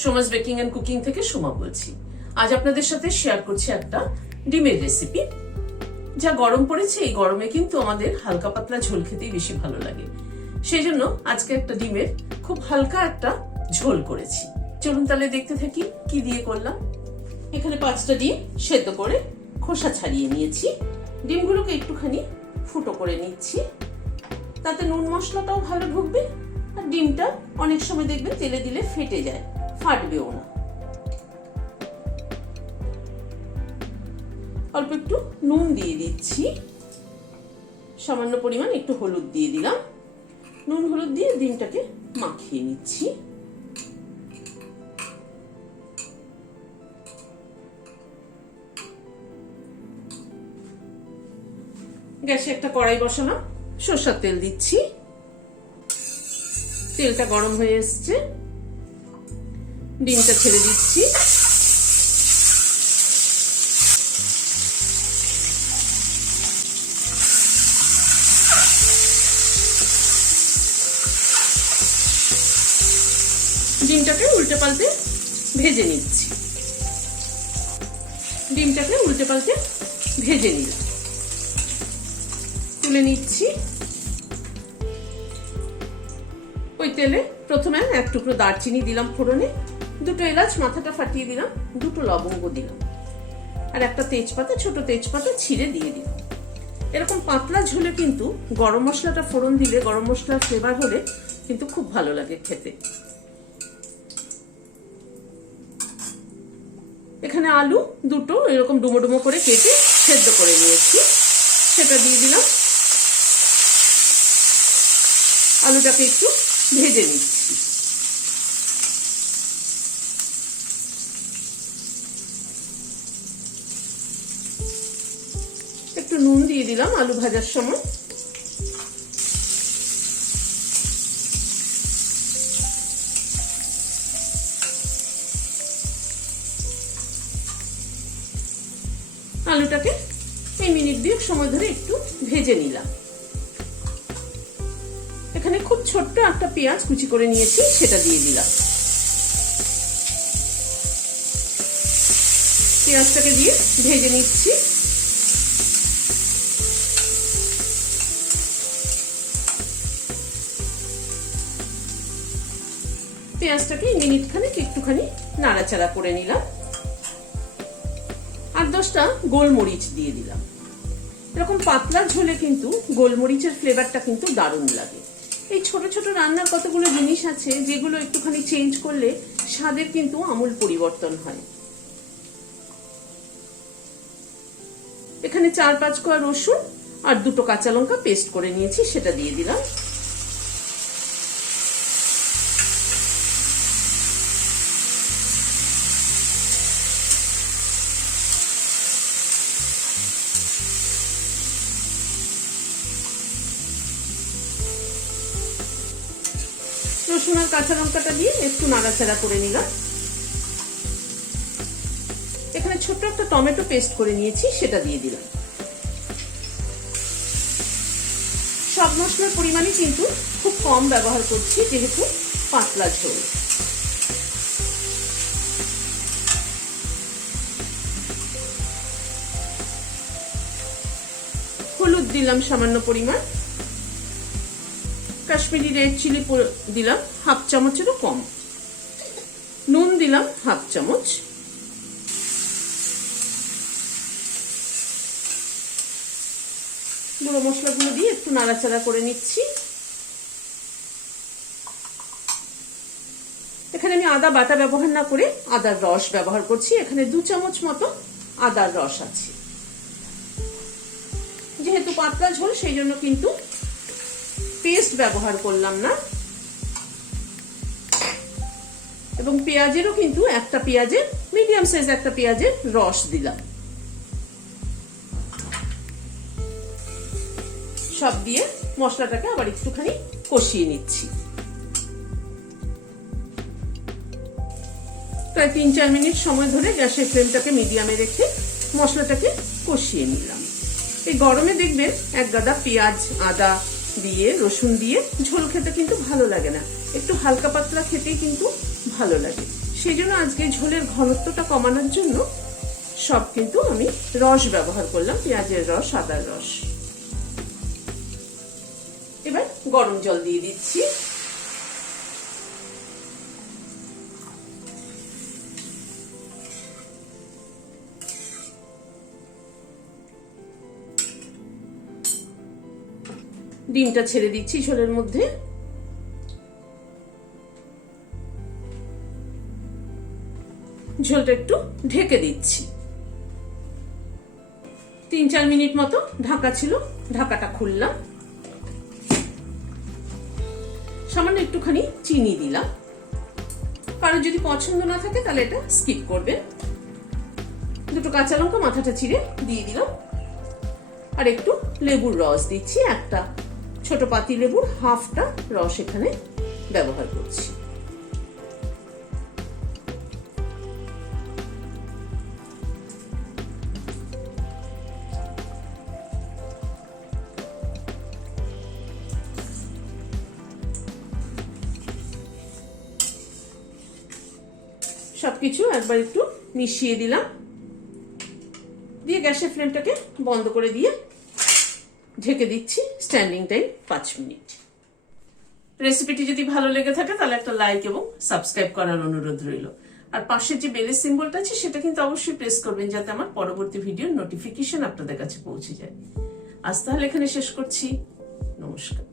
Soma's baking and cooking থেকে সোমা বলছি। আজ আপনাদের সাথে শেয়ার করছি একটা ডিমের রেসিপি, যা গরম পড়েছে। এই গরমে কিন্তু আমাদের হালকা পাতলা ঝোল খেতেই বেশি ভালো লাগে। সেই জন্য আজকে একটা ডিমের খুব হালকা একটা ঝোল করেছি। চলুন তাহলে দেখতে থাকি কি দিয়ে করলাম। এখানে 5টা ডিম সেদ্ধ করে খোসা ছাড়িয়ে নিয়েছি। ডিমগুলোকে একটুখানি ফুটো করে নিচ্ছি, তাতে নুন মশলাটাও ভালো ঢুকবে। আর ডিমটা অনেক সময় দেখবেন তেলে দিলে ফেটে যায়, ফাটবেও না। অল্প একটু নুন দিয়ে দিচ্ছি, সামান্য পরিমাণ একটু হলুদ দিয়ে দিলাম। নুন হলুদ দিয়ে ডিমটাকে মাখিয়ে নিচ্ছি। গ্যাসে একটা কড়াই বসালাম, সরষের তেল দিচ্ছি। তেলটা গরম হয়ে এসছে, ডিমটা ছেড়ে দিচ্ছি। ডিমটাকে উল্টে পাল্টে ভেজে নিচ্ছি। ডিমটাকে উল্টে পাল্টে ভেজে নিলাম, তুলে নিচ্ছি। ওই তেলে প্রথমে এক টুকরো দারচিনি দিলাম ফোড়নে, 2টো এলাচ মাথাটা ফাটিয়ে দিলাম, 2টো লবঙ্গ দিলাম, আর একটা তেজপাতা, ছোট তেজপাতা ছিঁড়ে দিয়ে দিলাম। এরকম পাতলা ঝোলে কিন্তু গরম মশলাটা ফোড়ন দিলে, গরম মশলার ফ্লেভার হলে কিন্তু খুব ভালো লাগে খেতে। এখানে আলু 2টো এরকম ডুমো ডুমো করে কেটে সেদ্ধ করে নিয়েছি, সেটা দিয়ে দিলাম। আলুটাকে একটু ভেজে নিচ্ছি। একটু নুন দিয়ে দিলাম আলু ভাজার সময়। আলুটাকে এই মিনিট 2 সময় ধরে একটু ভেজে নিলাম। এখানে খুব ছোট্ট একটা পেঁয়াজ কুচি করে নিয়েছি, সেটা দিয়ে দিলাম। পেঁয়াজটাকে দিয়ে ভেজে নিচ্ছি। পেঁয়াজটাকে মিনিট খানেক একটুখানি নাড়াচাড়া করে নিলাম। আর 10টা গোলমরিচ দিয়ে দিলাম। এরকম পাতলা ঝোলে কিন্তু গোলমরিচের ফ্লেভারটা কিন্তু দারুণ লাগে। এই ছোট ছোট রান্নার কতগুলো জিনিস আছে যেগুলো একটুখানি চেঞ্জ করলে স্বাদের কিন্তু আমূল পরিবর্তন হয়। এখানে 4-5 কোয়া রসুন আর 2টো কাঁচা লঙ্কা পেস্ট করে নিয়েছি, সেটা দিয়ে দিলাম। রসুন আর কাঁচা লঙ্কাটা দিয়ে একটু নাড়াচাড়া করে নিলাম। এখানে ছোট্ট একটা টমেটো পেস্ট করে নিয়েছি, সেটা দিয়ে দিলাম। সব মশলার পরিমাণই কিন্তু খুব কম ব্যবহার করছি, যেহেতু পাতলা ঝোল। হলুদ দিলাম সামান্য পরিমাণ, কাশ্মীরি রেড চিলি দিলাম 1/2 চামচেরও কম, নুন দিলাম 1/2 চামচ। গুঁড়ো মশলাগুলো দিয়ে একটু নাড়াচাড়া করে নিচ্ছি। এখানে আমি আদা বাটা ব্যবহার না করে আদার রস ব্যবহার করছি। এখানে 2 চামচ মতো আদার রস আছে। যেহেতু পাতলা ঝোল সেই জন্য কিন্তু পেস্ট ব্যবহার করলাম না। এবং পেঁয়াজেরও কিন্তু একটা পেঁয়াজের, মিডিয়াম সাইজ একটা পেঁয়াজের রস দিলাম। সব দিয়ে মশলাটাকে আবার একটুখানি কষিয়ে নিচ্ছি। প্রায় 3-4 মিনিট সময় ধরে গ্যাসের ফ্লেমটাকে মিডিয়ামে রেখে মশলাটাকে কষিয়ে নিলাম। এই গরমে দেখবেন এক গাদা পেঁয়াজ আদা দিয়ে রসুন দিয়ে ঝোল খেতে কিন্তু ভালো লাগে না, একটু হালকা পাতলা খেতেই কিন্তু ভালো লাগে। সেই জন্য আজকে ঝোলের ঘনত্বটা কমানোর জন্য সব কিন্তু আমি রস ব্যবহার করলাম, পেঁয়াজের রস, আদার রস। এবার গরম জল দিয়ে দিচ্ছি। ডিমটা ছেড়ে দিচ্ছি ঝোলের মধ্যে। ঝোলটা একটু ঢেকে দিচ্ছি। 3-4 মিনিট মতো ঢাকা ছিল, ঢাকাটা খুললাম। সামান্য একটুখানি চিনি দিলাম, কারো যদি পছন্দ না থাকে তাহলে এটা স্কিপ করবে। 2টো কাঁচা লঙ্কা মাথাটা চিড়ে দিয়ে দিলাম, আর একটু লেবুর রস দিচ্ছি। একটা ছোট পাতি লেবুর হাফটা রস এখানে ব্যবহার করছি। সবকিছু একবার একটু মিশিয়ে দিলাম, দিয়ে গ্যাসের ফ্লেমটাকে বন্ধ করে দিয়ে ঢেকে দিচ্ছি স্ট্যান্ডিং টাইম 5 মিনিট। রেসিপিটি যদি ভালো লেগে থাকে তাহলে একটা লাইক এবং সাবস্ক্রাইব করার অনুরোধ রইল। আর পাশের যে বেলের সিম্বলটা আছে সেটা কিন্তু অবশ্যই প্রেস করবেন, যাতে আমার পরবর্তী ভিডিওর নোটিফিকেশন আপনাদের কাছে পৌঁছে যায়। আজ তাহলে এখানে শেষ করছি। নমস্কার।